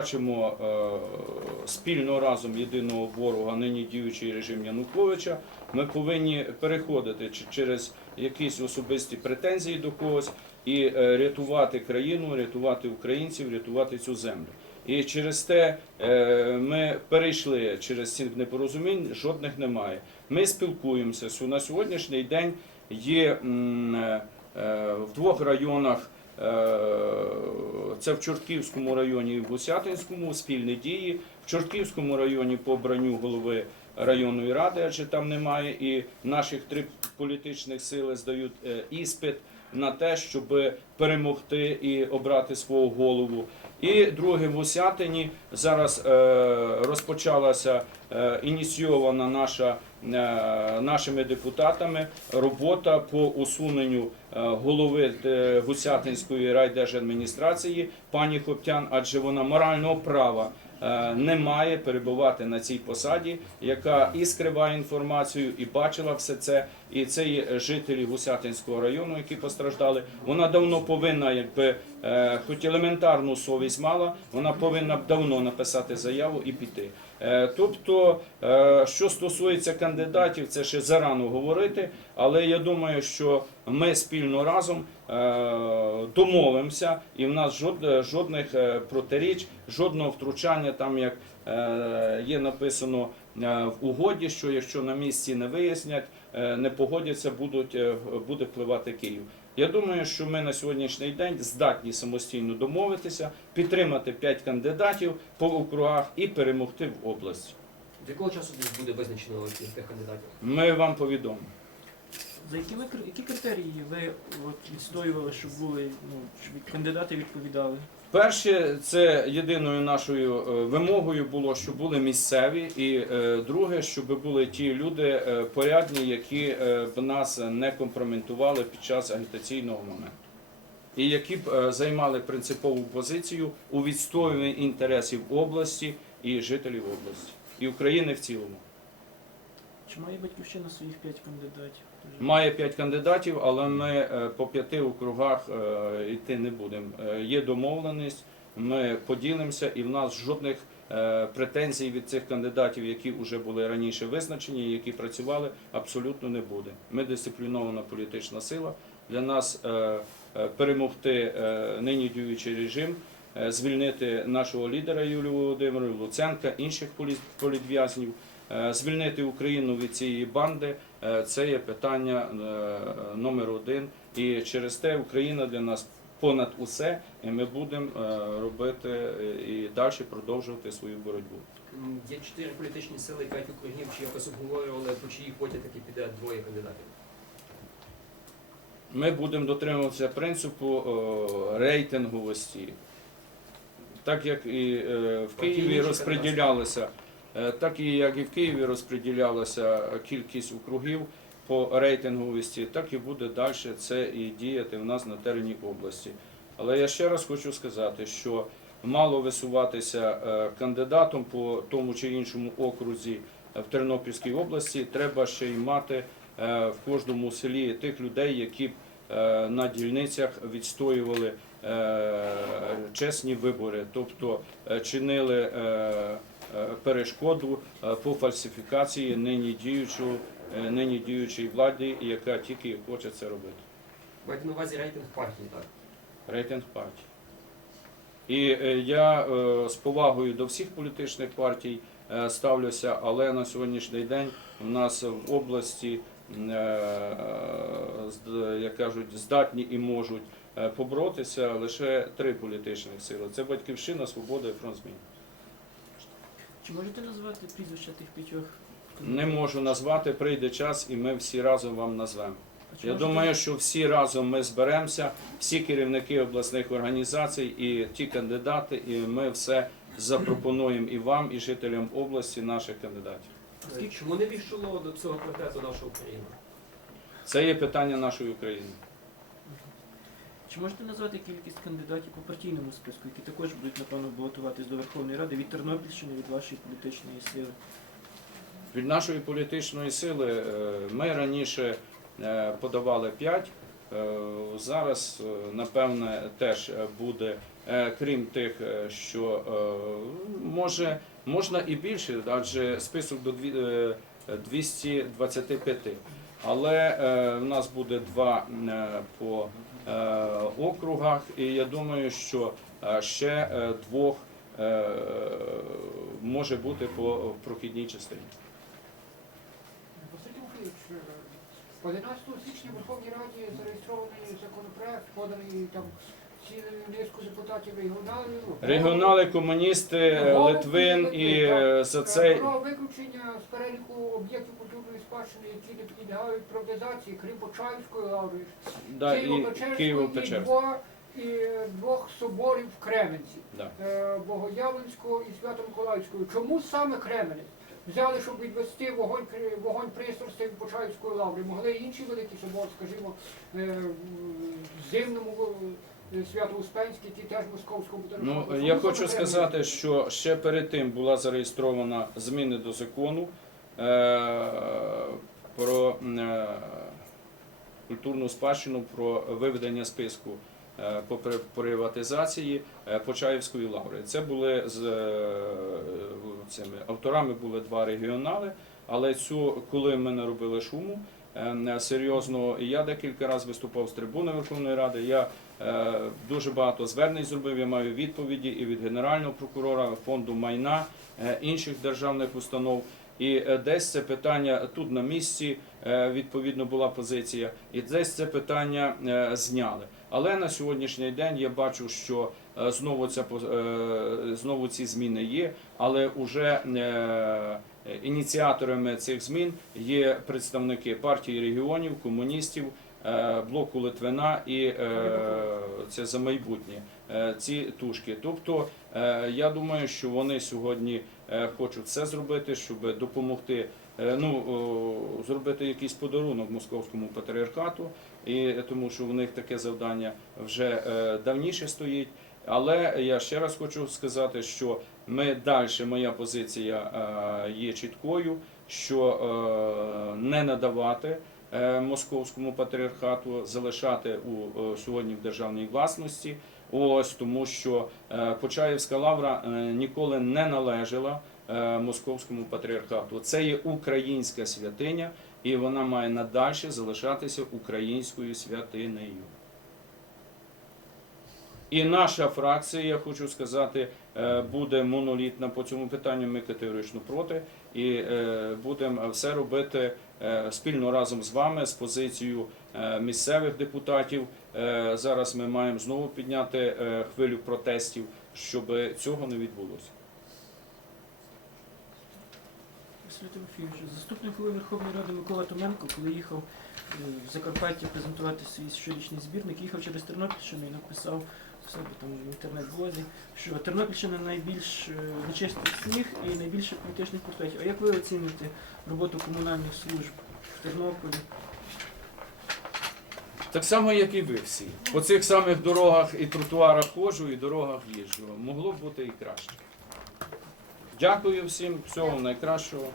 Бачимо е, спільно разом єдиного ворога, нині діючий режим Януковича. Ми повинні переходити через якісь особисті претензії до когось і е, рятувати країну, рятувати українців, рятувати цю землю. І через те е, ми перейшли через ці непорозумінь, жодних немає. Ми спілкуємося. На сьогоднішній день є в двох районах. Е, Це в Чортківському районі і в Гусятинському спільні дії. В Чортківському районі по обранню голови районної ради, адже там немає, і наших три політичних сили здають е, іспит на те, щоб перемогти і обрати свого голову. І друге в Усятині зараз е, розпочалася е, ініційована наша е, нашими депутатами робота по усуненню голови Гусятинської райдержадміністрації пані Хоптян, адже вона морального права не має перебувати на цій посаді, яка і скриває інформацію, і бачила все це. І це є жителі Гусятинського району, які постраждали. Вона давно повинна, якби е, хоч елементарну совість мала, вона повинна давно написати заяву і піти. Е, Тобто, е, що стосується кандидатів, це ще зарано говорити, але я думаю, що ми спільно разом е, домовимося, і в нас жод- жодних протиріч, жодного втручання, там як є написано в угоді, що якщо на місці не вияснять, не погодяться, будуть, е, буде впливати Київ. Я думаю, що ми на сьогоднішній день здатні самостійно домовитися, підтримати 5 кандидатів по округах і перемогти в області. До якого часу буде визначено тих тих кандидатів? Ми вам повідомимо. За які ви які критерії ви от, відстоювали, щоб були ну, щоб кандидати відповідали? Перше, це єдиною нашою е, вимогою було, щоб були місцеві, і е, друге, щоб були ті люди е, порядні, які б нас не компрометували під час агітаційного моменту. І які б займали принципову позицію у відстоюванні інтересів області і жителів області, і України в цілому. Чи має батьківщина своїх п'ять кандидатів? Має п'ять кандидатів, але ми е, по п'яти округах е, йти не будемо. Е, Є домовленість, ми поділимося, і в нас жодних претензій від цих кандидатів, які вже були раніше визначені, які працювали, абсолютно не буде. Ми дисциплінована політична сила. Для нас перемогти нині діючий режим, звільнити нашого лідера Юлію Володимиру Луценка, інших політ- політв'язнів, звільнити Україну від цієї банди. Е, Це є питання е, номер один. І через те Україна для нас понад усе, і ми будемо е, робити і далі продовжувати свою боротьбу. Є чотири політичні сили, п'ять округів, чи якось обговорювали, по чиїй ході таки піде двоє кандидатів. Ми будемо дотримуватися принципу рейтинговості. Так як і в Києві розподілялися, так і як і в Києві розподілялася кількість округів по рейтинговості, так і буде далі це і діяти в нас на терені області. Але я ще раз хочу сказати, що мало висуватися е, кандидатом по тому чи іншому окрузі в Тернопільській області, треба ще й мати е, в кожному селі тих людей, які б е, на дільницях відстоювали е, чесні вибори, тобто е, чинили е, е, перешкоду е, по фальсифікації нині діючого, е, нині діючої влади, яка тільки хоче це робити. Маєте на увазі рейтинг партії, так? Рейтинг партій. І е, я е, з повагою до всіх політичних партій е, ставлюся, але на сьогоднішній день в нас в області, е, як кажуть, здатні і можуть е, поборотися лише три політичних сили: це Батьківщина, Свобода і Фронт змін. Чи можете назвати прізвища тих п'ятьох? Не можу назвати, прийде час, і ми всі разом вам назвемо. Чи Я думаю, що всі разом ми зберемося, всі керівники обласних організацій і ті кандидати, і ми все запропонуємо і вам, і жителям області наших кандидатів. А скільки- Чому не війшло до цього квартету наша Україна? Це є питання нашої України. Чи можете назвати кількість кандидатів по партійному списку, які також будуть, напевно, балотуватись до Верховної Ради від Тернопільщини, від вашої політичної сили? Від нашої політичної сили е, ми раніше е, подавали 5, зараз, е, напевне, теж буде крім тих, що може, можна і більше, адже список до дві- е, 225. Але е, в нас буде два е, по е, округах, і я думаю, що ще двох може бути по прохідній частині. Е, 11 січня в Верховній Раді зареєстрований законопроект, поданий там Регіонали, комуністи, е, Литвин і е, за Е, це Про виключення з переліку об'єктів культурної спадщини, які не підлягають приватизації, крім Почаївської лаври, да, Києво-Печерської, і, і двох соборів в Кременці. Да. Богоявленського і Свято-Миколаївського. Чому саме Кременець? Взяли, щоб відвести вогонь, вогонь пристрастей в Почаївської лаври. Могли інші великі собори, скажімо, в Зимному Свято-Успенський, який теж московського буде Ну, я хочу сказати, що ще перед тим була зареєстрована зміни до закону е, про е, культурну спадщину, про виведення списку е, по приватизації е, Почаївської лаври. Це були з е, цими авторами були два регіонали, але цю, коли ми не робили шуму. Е, Серйозно, я декілька разів виступав з трибуни Верховної Ради. Я Е, Дуже багато звернень зробив. Я маю відповіді і від генерального прокурора, фонду майна, е, інших державних установ. І десь це питання тут на місці відповідно була позиція, і десь це питання зняли. Але на сьогоднішній день я бачу, що знову ця знову ці зміни є, але вже ініціаторами цих змін є представники партії регіонів, комуністів, е, блоку Литвина і е, це за майбутнє е, ці тушки. Тобто е, я думаю, що вони сьогодні е, хочуть все зробити, щоб допомогти. е, Ну, зробити якийсь подарунок московському патріархату, і тому що в них таке завдання вже е, давніше стоїть. Але я ще раз хочу сказати, що ми далі, моя позиція е, є чіткою, що е, не надавати е, московському патріархату, залишати у сьогодні в державній власності. Ось тому, що Почаївська лавра ніколи не належала московському патріархату. Це є українська святиня, і вона має надальше залишатися українською святинею. І наша фракція, я хочу сказати, е, буде монолітна по цьому питанню. Ми категорично проти, і е, будемо все робити е, спільно разом з вами з позицією е, місцевих депутатів. Е, Зараз ми маємо знову підняти е, хвилю протестів, щоб цього не відбулося. Заступник голови Верховної Ради Микола Томенко, коли їхав е, в Закарпаття презентувати свій щорічний збірник, їхав через Тернопільщину і написав в себе там в інтернет-блозі, що Тернопільщина найбільш е, нечистий сніг і найбільше політичних портретів. А як ви оцінюєте роботу комунальних служб в Тернополі? Так само, як і ви всі. По цих самих дорогах і тротуарах ходжу, і дорогах їжджу. Могло б бути і краще. Дякую всім, всього найкращого.